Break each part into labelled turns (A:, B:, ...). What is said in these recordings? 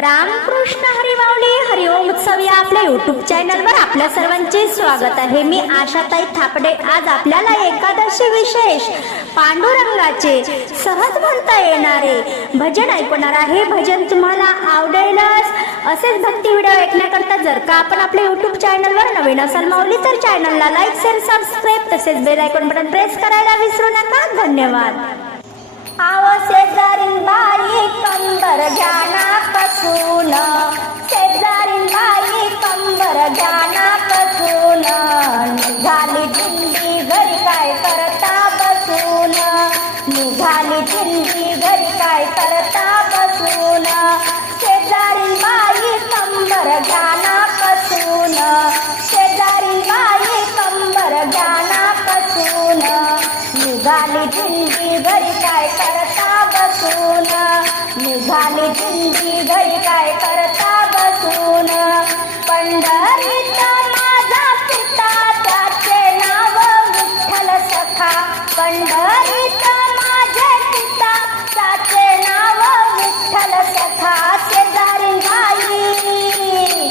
A: रामकृष्ण हरिमाऊली हरिओम उत्सव या आपल्या युट्यूब चॅनलवर आपल्या सर्वांचे स्वागत आहे. मी आशाताई थापडे. आज आपल्याला एकादशी विशेष पांडुरंगाचे सहज म्हणता येणारे भजन ऐकणार आहे. भजन तुम्हाला आवडेलच. असेच भक्ती व्हिडिओ ऐकण्याकरता जर का आपण आपल्या युट्यूब चॅनलवर नवीन असाल माऊली तर चॅनलला लाईक शेअर सबस्क्राईब तसेच बेल आयकॉन बटन प्रेस करायला विसरू नका. धन्यवाद. आव बाई कंबर ज्ञानापासून. शेजारी बाई कंबर ज्ञानापासून. निघाली दिंडी घरी काय करता बसून? निघाली दिंडी घरी काय करता बसून? शेजारी बाई कंबर ज्ञानापासून. शेजारी बाई कंबर ज्ञानापासून. निघाली दिंडी निघाली दिंडी घरी काय करता बसून? पंढरीत माझा पिता त्याचे नाव विठ्ठल सखा. पंढरीत माझे पिता त्याचे नाव विठ्ठल सखा. शेजारी बाई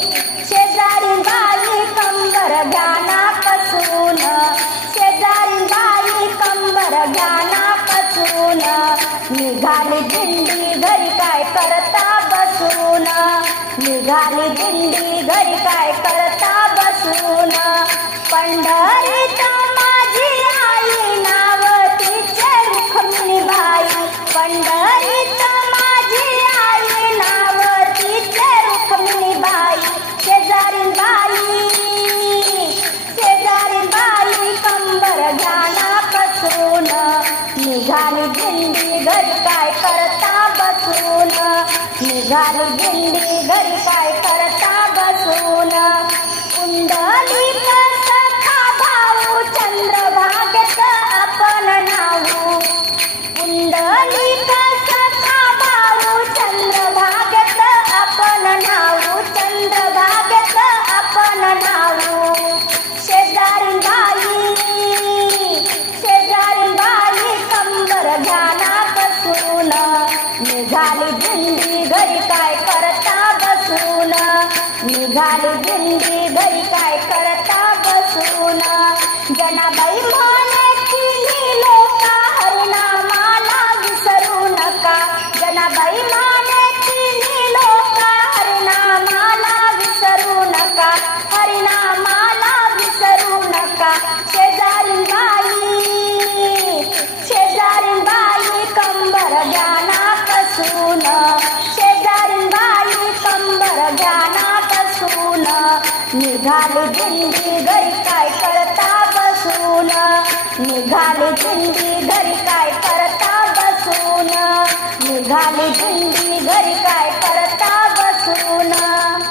A: शेजारी बाई कंबर ज्ञानापासून शेजारी बाई कंबर ज्ञानापासून निघाली दिंडी घाली दिंडी घरी काय करता बसून? पंढरीत माझी आई नाव तिचे रुक्मिणी बाई पंढरीत माझी आई नाव तिचे रुक्मिणी बाई शेजारी बाई शेजारी बाई कंबर गाना कसून निघाली दिंडी घरी काय करता बसून? निघाली दिंडी घरी निघाली दिंडी घरी काय करता बसून? निघाली दिंडी घरी काय करता बसून? जनाबाई निघाली दिंडी घरी काय करता बसून? निघाली दिंडी घरी काय करता बसून? निघाली दिंडी